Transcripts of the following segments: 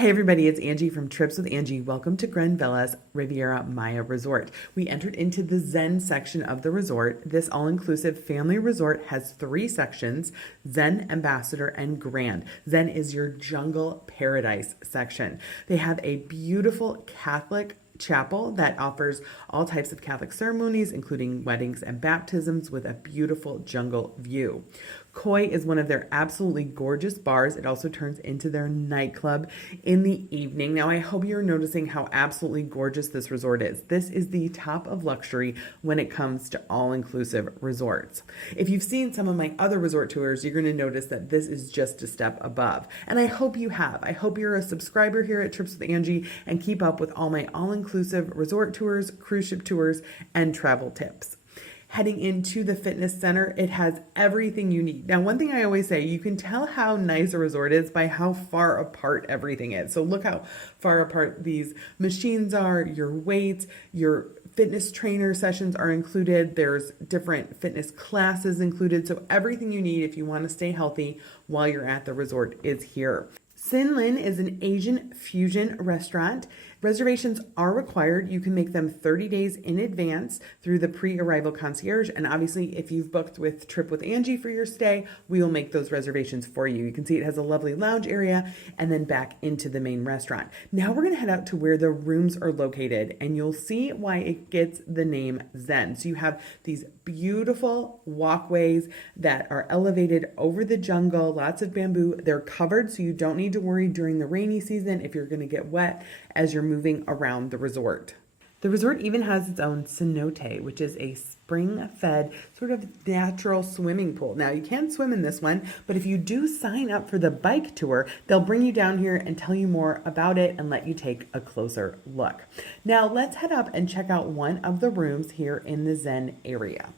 Hey everybody, it's Angie from Trips with Angie. Welcome to Grand Velas Riviera Maya Resort. We entered into the Zen section of the resort. This all-inclusive family resort has 3 sections: Zen, Ambassador, and Grand. Zen is your jungle paradise section. They have a beautiful Catholic chapel that offers all types of Catholic ceremonies, including weddings and baptisms, with a beautiful jungle view. Koi is one of their absolutely gorgeous bars. It also turns into their nightclub in the evening. Now, I hope you're noticing how absolutely gorgeous this resort is. This is the top of luxury when it comes to all-inclusive resorts. If you've seen some of my other resort tours, you're going to notice that this is just a step above. And I hope you have. I hope you're a subscriber here at Trips with Angie and keep up with all my all-inclusive resort tours, cruise ship tours, and travel tips. Heading into the fitness center, it has everything you need. Now, one thing I always say, you can tell how nice a resort is by how far apart everything is. So look how far apart these machines are, your weights, your fitness trainer sessions are included. There's different fitness classes included. So everything you need if you want to stay healthy while you're at the resort is here. Sin Lin is an Asian fusion restaurant. Reservations are required. You can make them 30 days in advance through the pre-arrival concierge. And obviously, if you've booked with Trip with Angie for your stay, we will make those reservations for you. You can see it has a lovely lounge area and then back into the main restaurant. Now we're going to head out to where the rooms are located, and you'll see why it gets the name Zen. So you have these beautiful walkways that are elevated over the jungle, lots of bamboo. They're covered, so you don't need to worry during the rainy season if you're going to get wet as you're moving around the resort. The resort even has its own cenote, which is a spring-fed sort of natural swimming pool. Now, you can't swim in this one, but if you do sign up for the bike tour, they'll bring you down here and tell you more about it and let you take a closer look. Now, let's head up and check out one of the rooms here in the Zen area.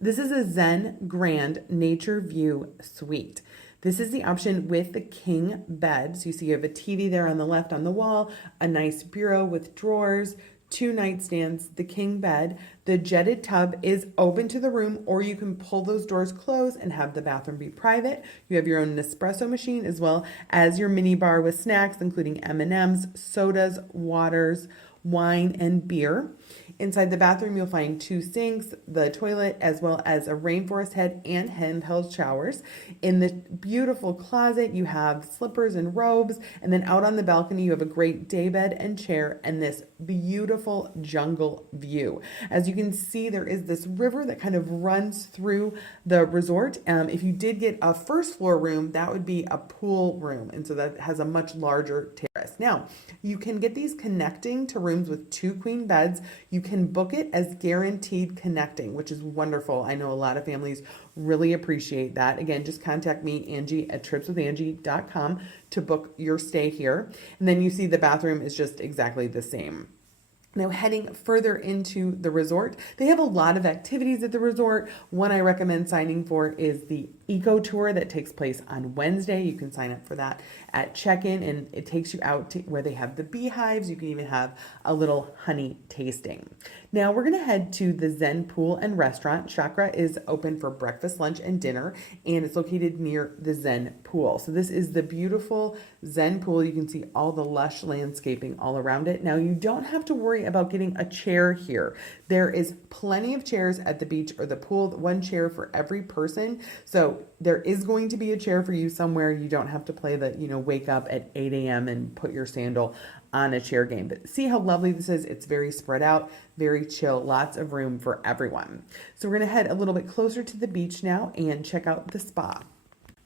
This is a Zen Grand Nature View Suite. This is the option with the king bed. So you see you have a TV there on the left on the wall, a nice bureau with drawers, 2 nightstands, the king bed. The jetted tub is open to the room, or you can pull those doors closed and have the bathroom be private. You have your own Nespresso machine as well as your mini bar with snacks, including M&Ms, sodas, waters, wine, and beer. Inside the bathroom, you'll find 2 sinks, the toilet, as well as a rainforest head and handheld showers. In the beautiful closet, you have slippers and robes. And then out on the balcony, you have a great daybed and chair and this beautiful jungle view. As you can see, there is this river that kind of runs through the resort. If you did get a first floor room, that would be a pool room. And so that has a much larger terrace. Now, you can get these connecting to rooms with 2 queen beds. You can book it as guaranteed connecting, which is wonderful. I know a lot of families really appreciate that. Again, just contact me, Angie, at tripswithangie.com to book your stay here. And then you see the bathroom is just exactly the same. Now, heading further into the resort, they have a lot of activities at the resort. One I recommend signing for is the eco tour that takes place on Wednesday. You can sign up for that at check-in, and it takes you out to where they have the beehives. You can even have a little honey tasting. Now, we're going to head to the Zen Pool and Restaurant. Chakra is open for breakfast, lunch, and dinner, and it's located near the Zen Pool. So this is the beautiful Zen Pool. You can see all the lush landscaping all around it. Now, you don't have to worry about getting a chair here. There is plenty of chairs at the beach or the pool, 1 chair for every person. So there is going to be a chair for you somewhere. You don't have to play the, wake up at 8 a.m. and put your sandal on a chair game. But see how lovely this is? It's very spread out, very chill, lots of room for everyone. So we're going to head a little bit closer to the beach now and check out the spa.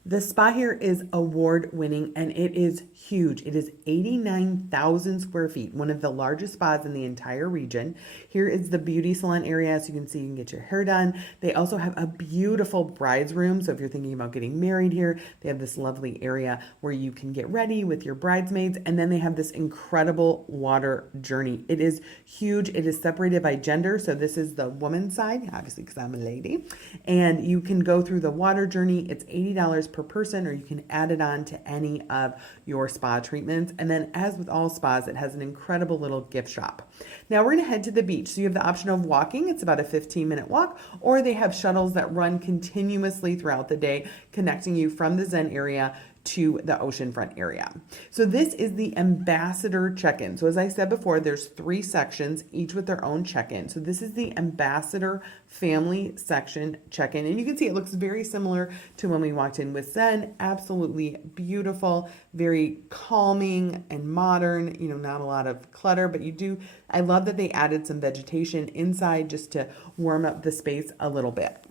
The spa here is award-winning, and it is huge. It is 89,000 square feet, one of the largest spas in the entire region. Here is the beauty salon area, so you can see you can get your hair done. They also have a beautiful bride's room, so if you're thinking about getting married here, they have this lovely area where you can get ready with your bridesmaids, and then they have this incredible water journey. It is huge. It is separated by gender, so this is the woman's side, obviously because I'm a lady, and you can go through the water journey. It's $80 per person, or you can add it on to any of your spa treatments. And then, as with all spas, it has an incredible little gift shop. Now we're going to head to the beach. So you have the option of walking. It's about a 15-minute walk, or they have shuttles that run continuously throughout the day, connecting you from the Zen area to the oceanfront area. So this is the ambassador check-in. So as I said before, there's 3 sections, each with their own check-in. So this is the ambassador family section check-in. And you can see it looks very similar to when we walked in with Zen. Absolutely beautiful, very calming and modern, not a lot of clutter, but I love that they added some vegetation inside just to warm up the space a little bit.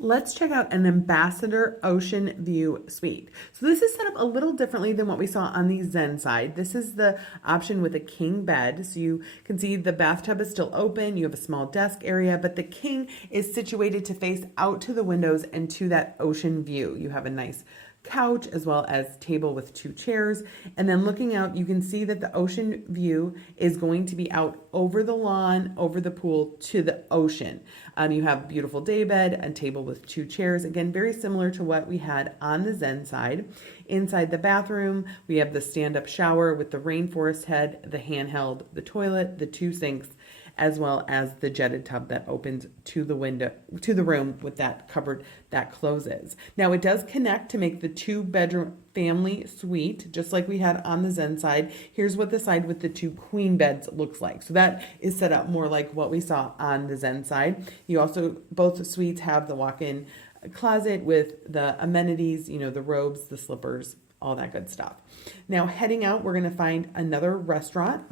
Let's check out an Ambassador Ocean View Suite. So this is set up a little differently than what we saw on the Zen side. This is the option with a king bed. So you can see the bathtub is still open. You have a small desk area, but the king is situated to face out to the windows and to that ocean view. You have a nice couch as well as table with 2 chairs, and then looking out you can see that the ocean view is going to be out over the lawn, over the pool to the ocean. You have beautiful daybed, a table with 2 chairs, again very similar to what we had on the Zen side. Inside the bathroom we have the stand-up shower with the rainforest head, the handheld, the toilet, the 2 sinks, as well as the jetted tub that opens to the window, to the room with that cupboard that closes. Now it does connect to make the 2-bedroom family suite, just like we had on the Zen side. Here's what the side with the 2 queen beds looks like. So that is set up more like what we saw on the Zen side. You also, both suites have the walk-in closet with the amenities, the robes, the slippers, all that good stuff. Now heading out, we're gonna find another restaurant.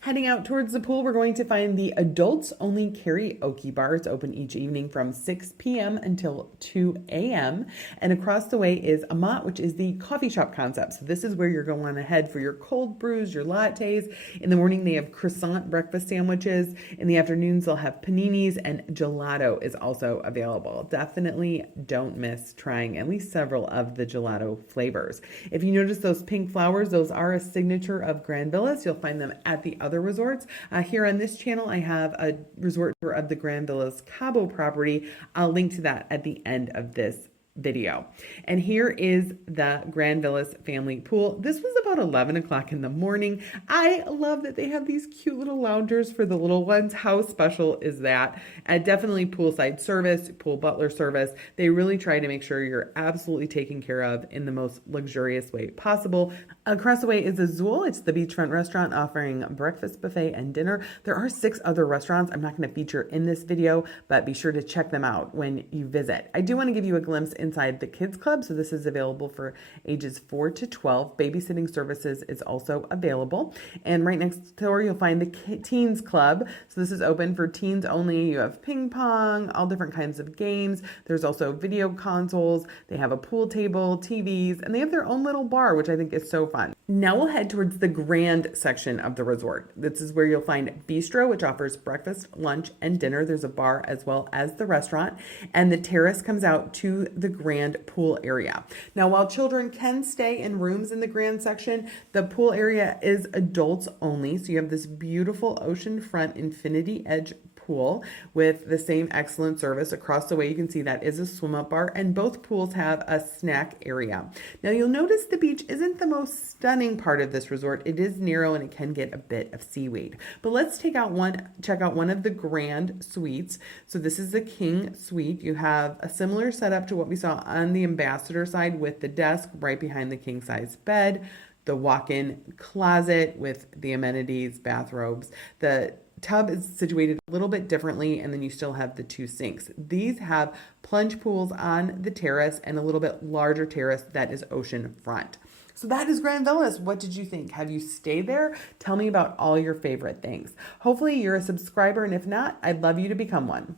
Heading out towards the pool, we're going to find the adults only karaoke bar. It's open each evening from 6 p.m. until 2 a.m. And across the way is Amat, which is the coffee shop concept. So this is where you're going to want to head for your cold brews, your lattes. In the morning, they have croissant breakfast sandwiches. In the afternoons, they'll have paninis, and gelato is also available. Definitely don't miss trying at least several of the gelato flavors. If you notice those pink flowers, those are a signature of Grand Villas. You'll find them at the other resorts. Here on this channel, I have a resort tour of the Grand Villas Cabo property. I'll link to that at the end of this video. And here is the Grand Villas family pool. This was about 11 o'clock in the morning. I love that they have these cute little loungers for the little ones. How special is that? Definitely poolside service, pool butler service. They really try to make sure you're absolutely taken care of in the most luxurious way possible. Across the way is Azul. It's the beachfront restaurant offering breakfast buffet and dinner. There are 6 other restaurants I'm not going to feature in this video, but be sure to check them out when you visit. I do want to give you a glimpse inside the kids club. So this is available for ages 4 to 12. Babysitting services is also available. And right next door, you'll find the teens club. So this is open for teens only. You have ping pong, all different kinds of games. There's also video consoles. They have a pool table, TVs, and they have their own little bar, which I think is so fun. Now we'll head towards the grand section of the resort. This is where you'll find Bistro, which offers breakfast, lunch, and dinner. There's a bar as well as the restaurant. And the terrace comes out to the grand pool area. Now, while children can stay in rooms in the grand section, the pool area is adults only. So you have this beautiful oceanfront infinity edge pool with the same excellent service. Across the way, you can see that is a swim up bar, and both pools have a snack area. Now you'll notice the beach isn't the most stunning part of this resort. It is narrow and it can get a bit of seaweed. But let's check out one of the grand suites. So this is the king suite. You have a similar setup to what we saw on the ambassador side with the desk right behind the king size bed, the walk-in closet with the amenities, bathrobes. The tub is situated a little bit differently, and then you still have the 2 sinks. These have plunge pools on the terrace and a little bit larger terrace that is ocean front. So that is Grand Villas. What did you think? Have you stayed there? Tell me about all your favorite things. Hopefully you're a subscriber, and if not, I'd love you to become one.